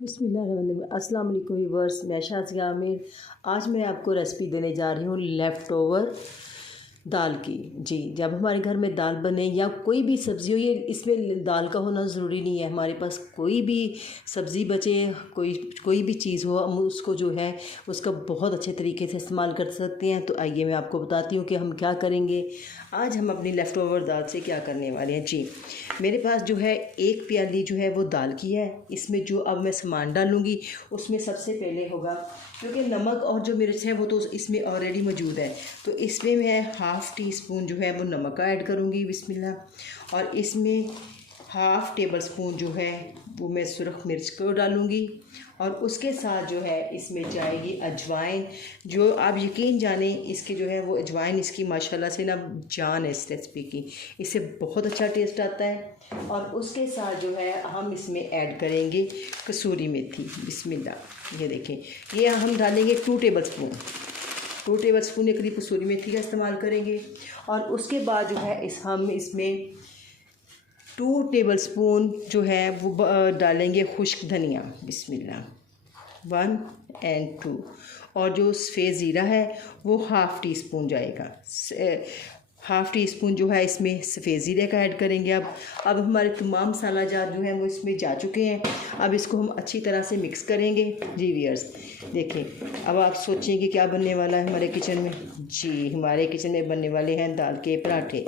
बिस्मिल्लाहिर्रहमानिर्रहीम। अस्सलाम वालेकुम व्यूअर्स, मैं शाज़िया आमिर। आज मैं आपको रेसिपी देने जा रही हूँ लेफ़्ट ओवर दाल की। जी, जब हमारे घर में दाल बने या कोई भी सब्ज़ी हो, ये इसमें दाल का होना ज़रूरी नहीं है। हमारे पास कोई भी सब्ज़ी बचे, कोई कोई भी चीज़ हो, हम उसको जो है उसका बहुत अच्छे तरीके से इस्तेमाल कर सकते हैं। तो आइए मैं आपको बताती हूँ कि हम क्या करेंगे। आज हम अपनी लेफ़्ट ओवर दाल से क्या करने वाले हैं। जी, मेरे पास जो है 1 प्याली जो है वो दाल की है। इसमें जो अब मैं सामान डालूँगी उसमें सबसे पहले होगा, क्योंकि नमक और जो मिर्च है वो तो इसमें ऑलरेडी मौजूद है, तो इसमें मैं हाफ़ टी स्पून जो है वो नमक का ऐड करूँगी, बिस्मिल्लाह। और इसमें हाफ़ टेबल स्पून जो है वो मैं सुरख मिर्च को डालूँगी। और उसके साथ जो है इसमें जाएगी अजवाइन। जो आप यकीन जाने, इसके जो है वो अजवाइन इसकी माशाल्लाह से ना जान है इस रेसिपी की, इससे बहुत अच्छा टेस्ट आता है। और उसके साथ जो है हम इसमें ऐड करेंगे कसूरी मेथी, बिस्मिल्लाह। ये देखें, ये हम डालेंगे 2 टेबल स्पून के करीब कसूरी मेथी का इस्तेमाल करेंगे। और उसके बाद जो है हम इसमें 2 टेबल स्पून जो है वो डालेंगे खुश्क धनिया, बिस्मिल्लाह, 1 और 2। और जो सफ़ेद ज़ीरा है वो हाफ़ टी स्पून जाएगा। हाफ़ टी स्पून जो है इसमें सफ़ेद ज़ीरे का ऐड करेंगे। अब हमारे तमाम मसाला जार जो हैं वो इसमें जा चुके हैं। अब इसको हम अच्छी तरह से मिक्स करेंगे। जी व्यूअर्स, देखें, अब आप सोचेंगे क्या बनने वाला है हमारे किचन में। जी, हमारे किचन में बनने वाले हैं दाल के पराठे।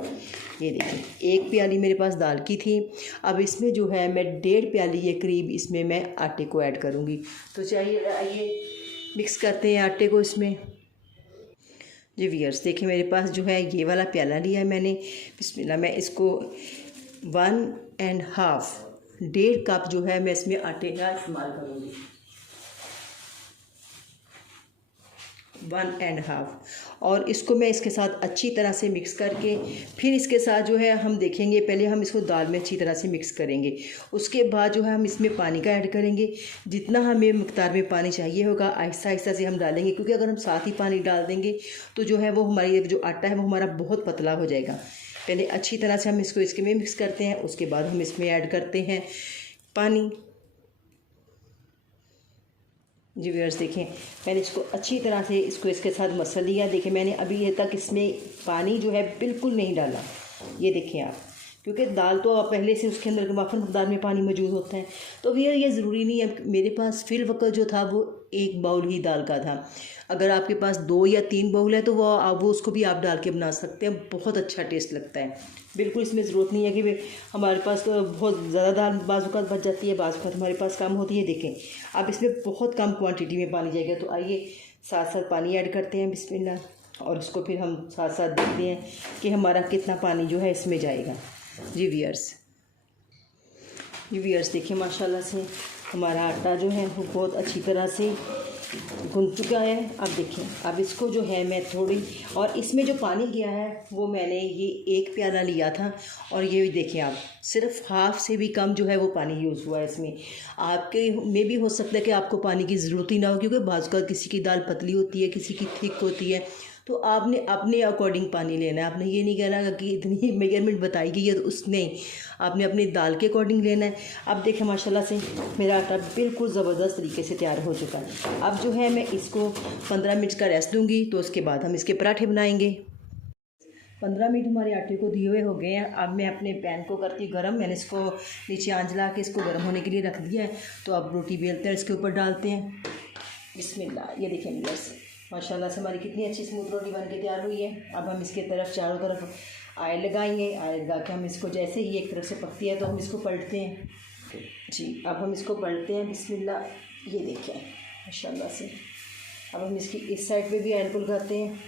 ये देखिए, 1 प्याली मेरे पास दाल की थी। अब इसमें जो है मैं 1.5 प्याली के करीब इसमें मैं आटे को ऐड करूँगी। तो चाहिए, आइए मिक्स करते हैं आटे को इसमें। जी व्यूअर्स, देखिए मेरे पास जो है ये वाला प्याला लिया है मैंने, बिस्मिल्लाह। मैं इसको 1.5 कप जो है मैं इसमें आटे का इस्तेमाल करूँगी, 1.5। और इसको मैं इसके साथ अच्छी तरह से मिक्स करके फिर इसके साथ जो है हम देखेंगे, पहले हम इसको दाल में अच्छी तरह से मिक्स करेंगे। उसके बाद जो है हम इसमें पानी का ऐड करेंगे। जितना हमें मकदार में पानी चाहिए होगा आहिस्ता आहिस्ता से हम डालेंगे, क्योंकि अगर हम साथ ही पानी डाल देंगे तो जो है वो हमारी जो आटा है वो हमारा बहुत पतला हो जाएगा। पहले अच्छी तरह से हम इसको इसके में मिक्स करते हैं, उसके बाद हम इसमें ऐड करते हैं पानी। जी व्यूअर्स, देखें, मैंने इसको अच्छी तरह से इसके साथ मसल लिया। देखिए, मैंने अभी ये तक इसमें पानी जो है बिल्कुल नहीं डाला। ये देखें आप, क्योंकि दाल तो पहले से उसके अंदर वाफर मकदार में पानी मौजूद होता है। तो व्यूअर, ये ज़रूरी नहीं है। मेरे पास फिल वक्त जो था वो 1 बाउल ही दाल का था। अगर आपके पास 2 या 3 बाउल है तो वो उसको भी आप डाल के बना सकते हैं, बहुत अच्छा टेस्ट लगता है। बिल्कुल इसमें ज़रूरत नहीं है कि हमारे पास तो बहुत ज़्यादा दाल बाज़ बच जाती है, बाज़ हमारे पास कम होती है। देखें, अब इसमें बहुत कम क्वांटिटी में पानी जाएगा। तो आइए साथ साथ पानी ऐड करते हैं, बिस्मिल्लाह। और उसको फिर हम साथ साथ देखते हैं कि हमारा कितना पानी जो है इसमें जाएगा। जी व्यूअर्स, देखिए माशाल्लाह से हमारा आटा जो है वो बहुत अच्छी तरह से गूंद चुका है। अब देखें, अब इसको जो है मैं थोड़ी, और इसमें जो पानी गया है वो मैंने ये 1 प्याला लिया था, और ये देखें आप, सिर्फ हाफ़ से भी कम जो है वो पानी यूज़ हुआ है इसमें। आपके में भी हो सकता है कि आपको पानी की ज़रूरत ही ना हो, क्योंकि बाज़ का किसी की दाल पतली होती है, किसी की थिक होती है। तो आपने अपने अकॉर्डिंग पानी लेना है। आपने ये नहीं कहना कि इतनी मेजरमेंट बताई गई है तो उस नहीं, आपने अपनी दाल के अकॉर्डिंग लेना है। अब देखें माशाल्लाह से मेरा आटा बिल्कुल ज़बरदस्त तरीके से तैयार हो चुका है। अब जो है मैं इसको 15 मिनट का रेस्ट दूंगी, तो उसके बाद हम इसके पराठे बनाएंगे। 15 मिनट हमारे आटे को दिए हुए हो गए हैं। अब मैं अपने पैन को करती हूँ गर्म। मैंने इसको नीचे आंच ला के इसको गर्म होने के लिए रख दिया है। तो अब रोटी बेलते हैं, इसके ऊपर डालते हैं, बिस्मिल्लाह। ये देखें व्यूअर्स, माशाल्लाह से हमारी कितनी अच्छी स्मूथ रोटी बन के तैयार हुई है। अब हम इसके तरफ चारों तरफ ऑयल लगाएंगे। ऑयल लगा के हम इसको जैसे ही एक तरफ से पकती है तो हम इसको पलटते हैं। जी, अब हम इसको पलटते हैं, बिस्मिल्लाह। ये देखें माशाल्लाह से। अब हम इसकी इस साइड पे भी ऑयल को लगाते हैं,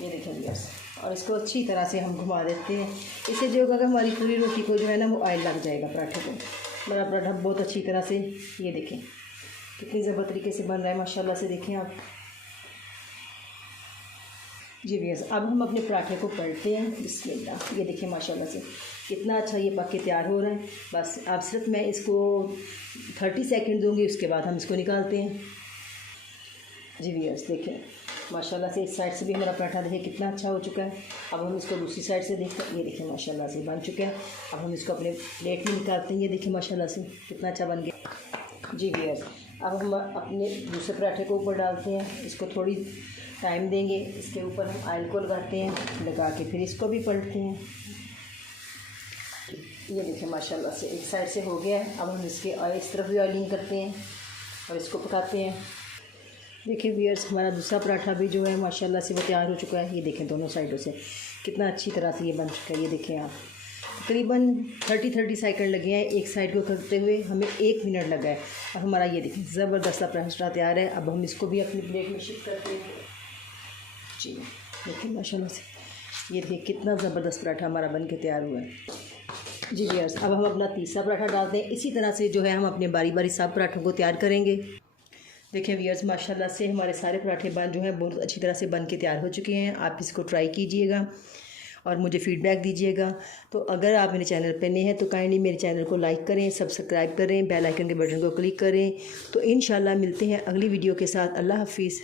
ये देखें व्यूअर्स, और इसको अच्छी तरह से हम घुमा देते हैं। इससे जो होगा कि हमारी पूरी रोटी को जो है ना वो ऑयल लग जाएगा पराठे को। हमारा पराठा बहुत अच्छी तरह से, ये देखें कितनी ज़बरदस्त तरीके से बन रहा है माशाल्लाह से, देखें आप। जी व्यूअर्स, अब हम अपने पराठे को पलटते हैं, बिस्मिल्लाह। ये देखिए माशाल्लाह से कितना अच्छा ये पक के तैयार हो रहा है। बस अब सिर्फ मैं इसको 30 सेकंड दूंगी, उसके बाद हम इसको निकालते हैं। जी व्यूअर्स, देखें माशाल्लाह से इस साइड से भी हमारा पराठा देखिए कितना अच्छा हो चुका है। अब हम इसको दूसरी साइड से देखते हैं। ये देखिए माशाल्लाह से बन चुका है। अब हम इसको अपने प्लेट में निकालते हैं। ये देखिए माशाल्लाह से कितना अच्छा बन गया। जी व्यूअर्स, अब हम अपने दूसरे पराठे को ऊपर डालते हैं। इसको थोड़ी टाइम देंगे। इसके ऊपर हम ऑयल को लगाते हैं, लगा के फिर इसको भी पलटते हैं। ये देखिए माशाल्लाह से एक साइड से हो गया है। अब हम इसके इस तरफ भी ऑयलिंग करते हैं और इसको पकाते हैं। देखिए व्यूअर्स, हमारा दूसरा पराठा भी जो है माशाल्लाह से वो तैयार हो चुका है। ये देखें दोनों साइडों से कितना अच्छी तरह से ये बन चुका है। ये देखें आप, तकरीबन 30 सेकंड लगे हैं एक साइड को करते हुए, हमें 1 मिनट लगा है। अब हमारा ये देखें ज़बरदस्त पराठा तैयार है। अब हम इसको भी अपनी प्लेट में शिफ्ट करते हैं। जी देखिए माशाल्लाह से, ये देखिए कितना ज़बरदस्त पराठा हमारा बन के तैयार हुआ है। जी व्यूअर्स, अब हम अपना तीसरा पराठा डालते हैं। इसी तरह से जो है हम अपने बारी बारी सब पराठों को तैयार करेंगे। देखिए व्यूअर्स, माशाल्लाह से हमारे सारे पराठे जो हैं बहुत अच्छी तरह से बन के तैयार हो चुके हैं। आप इसको ट्राई कीजिएगा और मुझे फ़ीडबैक दीजिएगा। तो अगर आप मेरे चैनल पर नए हैं तो काइंडली मेरे चैनल को लाइक करें, सब्सक्राइब करें, बेल आइकन के बटन को क्लिक करें। तो इंशाल्लाह मिलते हैं अगली वीडियो के साथ। अल्लाह हाफिज़।